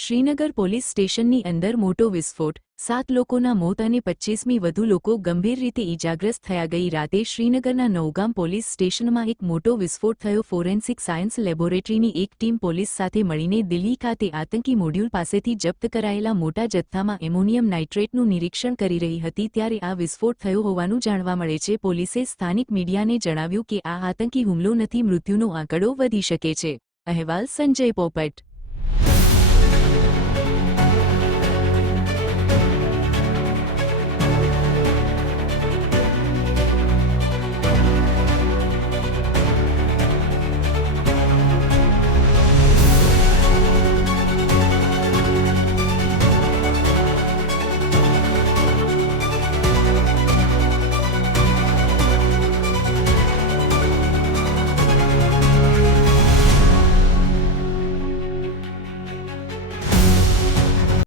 Srinagar police સ્ટેશનની અંદર મોટો વિસ્ફોટ. સાત લોકોના મોત અને પચ્ચીસમી વધુ લોકો ગંભીર રીતે ઇજાગ્રસ્ત થયા ગઈ રાતે શ્રીનગરના નૌગામ પોલીસ સ્ટેશનમાં એક મોટો વિસ્ફોટ થયો. ફોરેન્સિક સાયન્સ લેબોરેટરીની એક ટીમ પોલીસ સાથે મળીને દિલ્હી ખાતે આતંકી મોડ્યુલ પાસેથી જપ્ત કરાયેલા મોટા જથ્થામાં એમોનિયમ નાઇટ્રેટનું નિરીક્ષણ કરી રહી હતી ત્યારે આ વિસ્ફોટ થયો હોવાનું જાણવા મળે છે. પોલીસે સ્થાનિક મીડિયાને જણાવ્યું કે આ આતંકી હુમલો નથી, મૃત્યુનો આંકડો વધી શકે છે. અહેવાલ સંજય પોપટ.